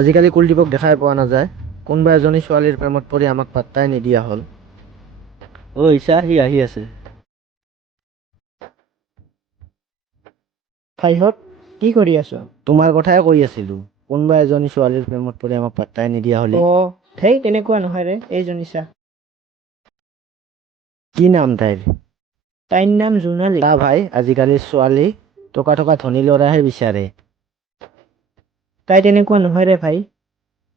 আজিকালি কুলদীপক দেখাই পোৱা নাযায়। কোনোবা এজনী ছোৱালীৰ প্ৰেমত পৰি আমাক পাত্তাই নিদিয়া হ'ল। ঐ ঈশা, সি আহি আছে। ভাইহঁত কি কৰি আছ? তোমাৰ কথাই কৈ আছিলো। কোনোবা এজনী ছোৱালীৰ প্ৰেমত পৰি আমাক পাত্তাই নিদিয়া হ'লি। ধেই তেনেকুৱা নহয় ৰে, এইজনী চা। কি নাম তাইৰ? তাইৰ নাম জোনালী। তা ভাই, আজিকালি ছোৱালী টকা থকা ধনী ল'ৰাহে বিচাৰে। তাই তেনেকুৱা নহয় ৰে ভাই।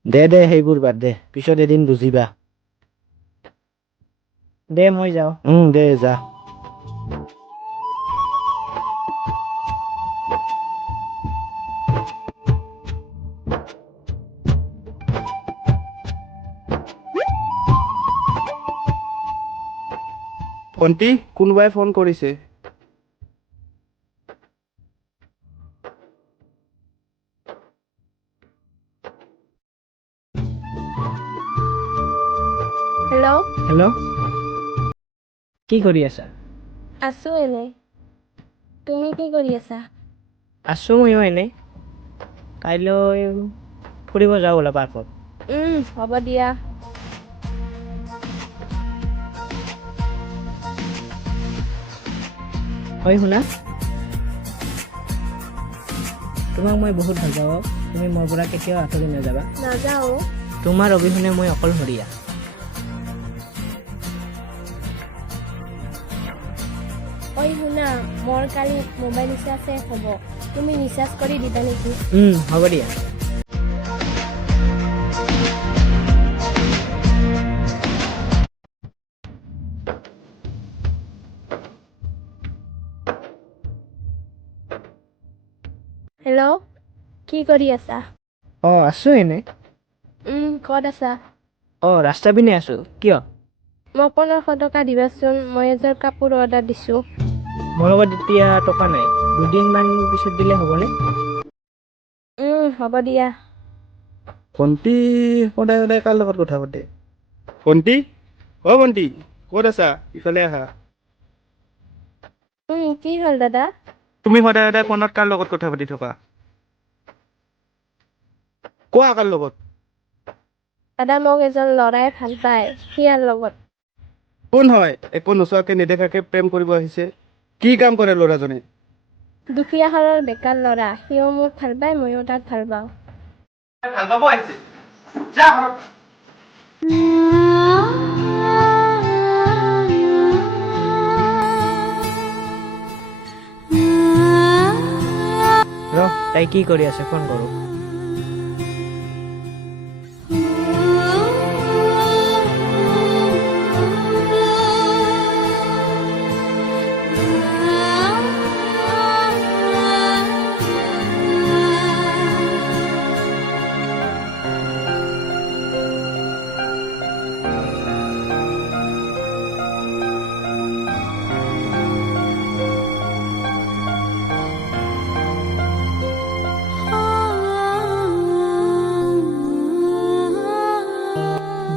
দে সেইবোৰ বাদ দে, পিছত এদিন বুজিবা। দে মই যাওঁ। দে যা। ভণ্টি, কোনোবাই ফোন কৰিছে। হেল্ল'। হেল্ল'। কি কৰি আছা? আছো এনে। তুমি কি কৰি আছা? আছো ময়ো এনেই। কাইলৈ ফুৰিব যাওঁ ব'লা পাৰ্কত। হ'ব দিয়া। হয় শুনা, তোমাক মই বহুত ভাল পাওঁ। তুমি মোৰ পৰা কেতিয়াও আঁতৰি নাযাবা। নাযাওঁ। তোমাৰ অবিহনে মই অকলশৰীয়া। ঐ শুনা, মোৰ কালি মোবাইল ৰিচাৰ্জ শেষ হ'ব। তুমি ৰিচাৰ্জ কৰি দিবা নেকি? হ'ব দিয়া। হেল্ল', কি কৰি আছা? আছো এনেই। ক'ত আছা? ৰাস্তা পিনে আছো। কিয়? মোক 1500 টকা দিবাচোন, মই এযোৰ কাপোৰ অৰ্ডাৰ দিছোঁ। মোৰ লগত এতিয়া টকা নাই। দুদিনমান পিছত দিলে হ'বনে? হ'ব দিয়া। ভণ্টি সদায় সদায় কাৰ লগত কথা পাতে? ভণ্টি, ভণ্টি, ক'ত আছা? ইফালে আহা। কি হ'ল দাদা? তুমি সদায় সদায় ফোনত কাৰ লগত কথা পাতি থকা? কোৱা কাৰ লগত? দাদা, মোক এজন ল'ৰাই ভাল পায়, সিয়াৰ লগত। কোন হয়? একো নোচোৱাকে নেদেখাকে প্ৰেম কৰিব আহিছে। কি কাম কৰে ল'ৰাজনে? দুখীয়া ঘৰৰ বেকাৰ ল'ৰা। সিও মোক ভাল পায়, ময়ো তাক ভাল পাওঁ। ভাল পাব আহিছে। যা ঘৰত। তাই কি কৰি আছে, ফোন কৰো।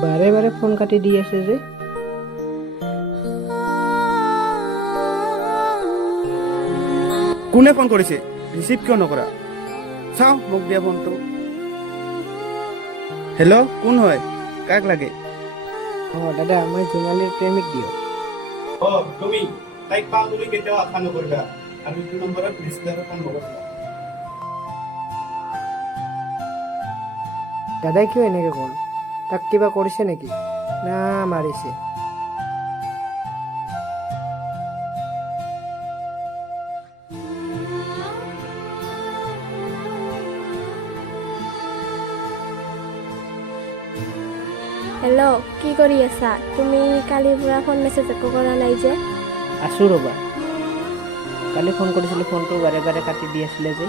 বাৰে বাৰে ফোন কাটি দি আছে যে। কোনে ফোন কৰিছে? ৰিচিভ কিয় নকৰা? চাওঁ মোক দিয়া ফোনটো। হেল্ল', কোন হয়? কাক লাগে? দাদা, মই জোনালীৰ প্ৰেমিক দিয়ক। তুমি তাইক পাওঁ বুলি কেতিয়াও আশা নকৰিবা। আৰু এইটো নম্বৰত নিশ্চয় ফোন নকৰিবা। দাদাই কিয় এনেকে ক'ল? তাক কিবা কৰিছে নেকি? না মাৰিছে? হেল্ল', কি কৰি আছা? তুমি কালিৰ পৰা ফোন মেছেজ একো কৰা নাই যে? আছো ৰ'বা। কালি ফোন কৰিছিলো, ফোনটো বাৰে বাৰে কাটি দি আছিলে যে।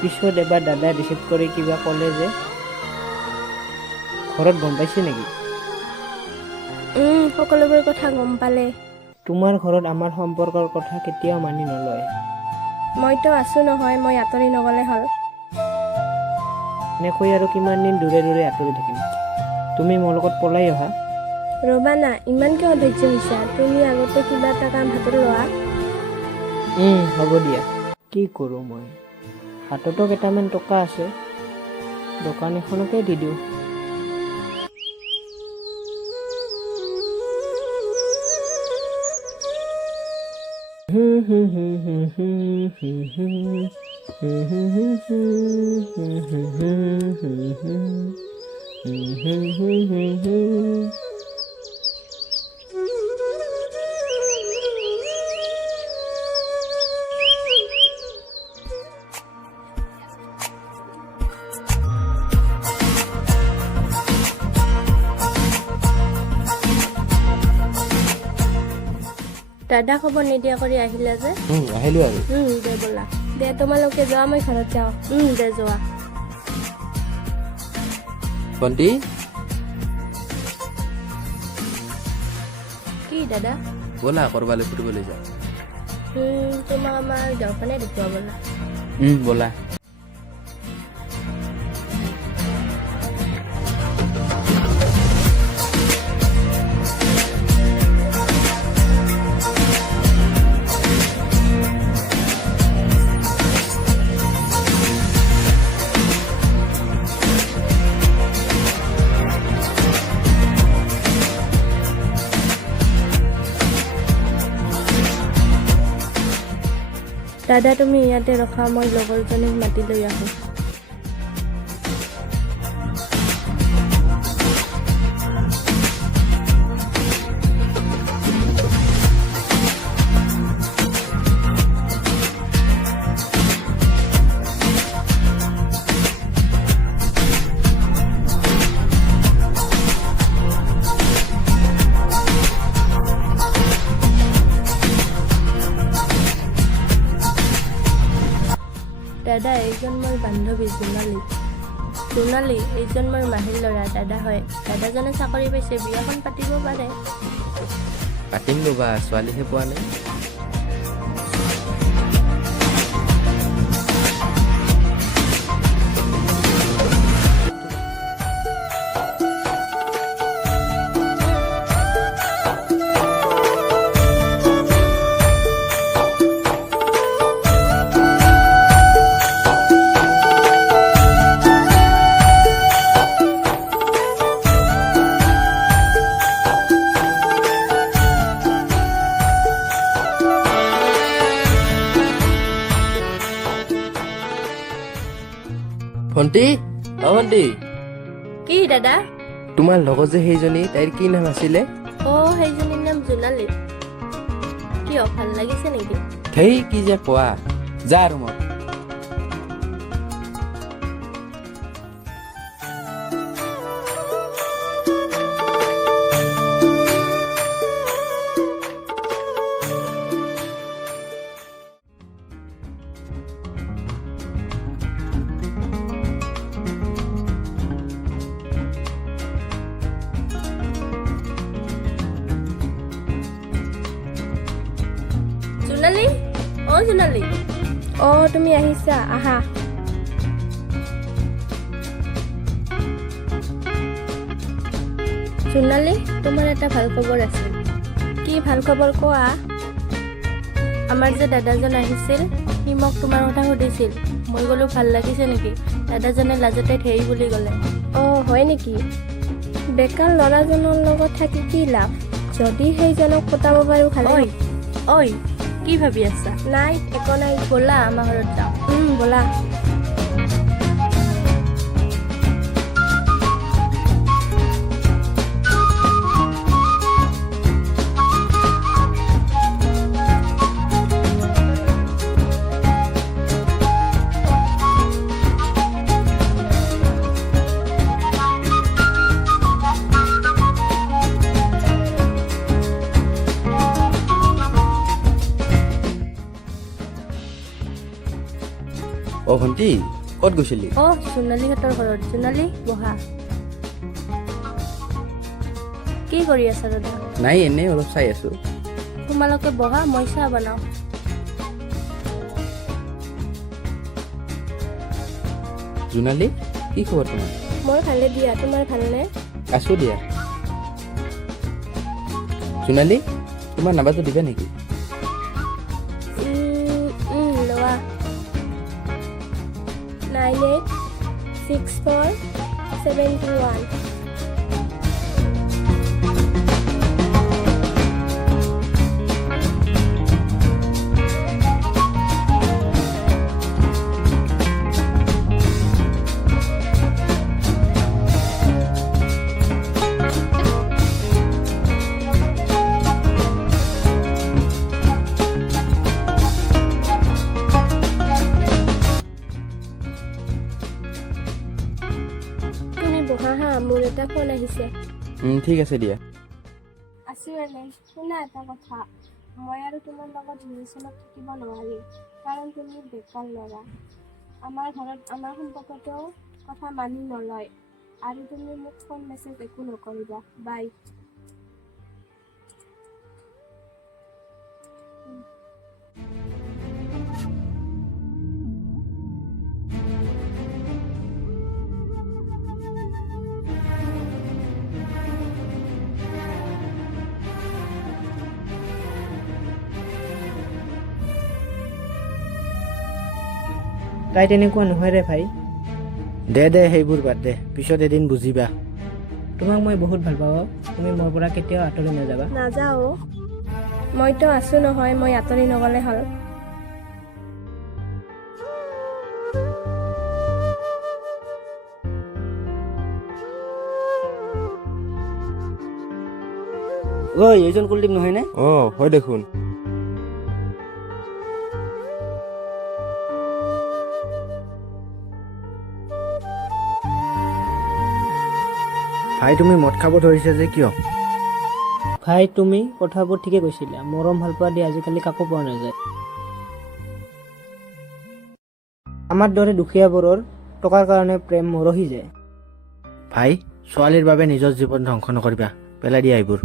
পিছত এবাৰ দাদাই ৰিচিভ কৰি কিবা ক'লে যে। ঘৰত গম পাইছে নেকি? সকলোবোৰ কথা গম পালে। তোমাৰ ঘৰত আমাৰ সম্পৰ্কৰ কথা কেতিয়াও মানি নলয়। মইতো আছো নহয়, মই আঁতৰি নগ'লে হ'ল। এনেকৈ আৰু কিমান দিন দূৰে দূৰে আঁতৰি থাকিম? তুমি মোৰ লগত পলাই অহা। ৰ'বা না, ইমান কিয় অধৈৰ্য হৈছা? তুমি আগতে কিবা এটা কাম হাতত লোৱা। হ'ব দিয়া। কি কৰোঁ মই? হাততো কেইটামান টকা আছে, দোকান এখনকে দি দিওঁ। দাদা খবৰ নিদিয়া কৰি আহিলা যে। আহিলোঁ আৰু দে ব'লা। দে তোমালোকে যোৱা, মই ঘৰত যাওঁ। দে যোৱা। ভণ্টি কি দাদা? ব'লা ক'ৰবালৈ ফুৰিবলৈ যাওঁ। তোমাক আমাৰ গাঁওখনে দেখুৱা ব'লা। ব'লা। দাদা তুমি ইয়াতে ৰখা, মই লগৰজনীক মাতি লৈ আহোঁ। দাদা এইজন মোৰ বান্ধৱী জোনালী, এইজন মোৰ মাহীৰ ল'ৰা দাদা হয়। দাদাজনে চাকৰি পাইছে, বিয়াখন পাতিব পাৰে। পাতিম ৰ'বা, ছোৱালীহে পোৱা নাই। ভণ্টি, ভণ্টি, কি দাদা? তোমাৰ লগত যে সেইজনী, তাইৰ কি নাম আছিলে? সেইজনীৰ নাম জোনালী। কিয়, ভাল লাগিছে নেকি? ধেই কি যে কোৱা, যা ৰুমত। জোনালী, তুমি আহিছা, আহা। জোনালী, তোমাৰ এটা ভাল খবৰ আছে। কি ভাল খবৰ কোৱা? আমাৰ যে দাদাজন আহিছিল, সি মোক তোমাৰ কথা সুধিছিল। মই ক'লো ভাল লাগিছে নেকি? দাদাজনে লাজতে ধেই বুলি ক'লে। হয় নেকি? বেকাৰ ল'ৰাজনৰ লগত থাকি কি লাভ? যদি সেইজনক পতাব পাৰো ভালে। ঐ, কি ভাবি আছা? নাই, একো নাই, ব'লা আমাৰ ঘৰত যাওঁ। ব'লা। ভণ্টি, ক'ত গৈছিলি? জোনালীহঁতৰ ঘৰত। জোনালী, বহা। কি কৰি আছা দাদা? নাই, এনেই অলপ চাই আছো। তোমালোকে বহা, মই চাহ বনাওঁ। জোনালী, কি খবৰ তোমাৰ? মই ভালে দিয়া, তোমাৰ ভালনে? আছো দিয়া। জোনালী, তোমাৰ নাম্বাৰটো দিবা নেকি? লোৱা। 986471। তুমি বহা হা, মোৰ এটা ফোন আহিছে। ঠিক আছে দিয়া। আছো এনে। শুনা এটা কথা, মই আৰু তোমাৰ লগত ৰিলেশ্যনত থাকিব নোৱাৰিম, কাৰণ তুমি বেকাৰ ল'ৰা। আমাৰ ঘৰত আমাৰ সম্পৰ্কটো কথা মানি নলয়, আৰু তুমি মোক ফোন মেছেজ একো নকৰিবা। বাই। তাই তেনেকুৱা নহয় ৰে ভাই। দে সেইবোৰ বাদ দে, পিছত এদিন বুজিবা। তোমাক মই বহুত ভাল পাওঁ, তুমি মোৰ পৰা কেতিয়াও আঁতৰি নাযাবা। নাযাওঁ, মইতো আছো নহয়, মই আঁতৰি নগ'লে হ'ল। ঐ এইজন কুলদীপ নহয়নে? হয় দেখোন। ভাই তুমি মদ খাব ধৰিছা যে কিয়? ভাই তুমি কথাবোৰ ঠিকে কৈছিলা, মৰম ভাল পোৱা দি আজিকালি কাকো পোৱা নাযায়। আমাৰ দৰে দুখীয়াবোৰৰ টকাৰ কাৰণে প্ৰেম মৰহি যায়। ভাই ছোৱালীৰ বাবে নিজৰ জীৱন ধ্বংস নকৰিবা, পেলাই দিয়া এইবোৰ।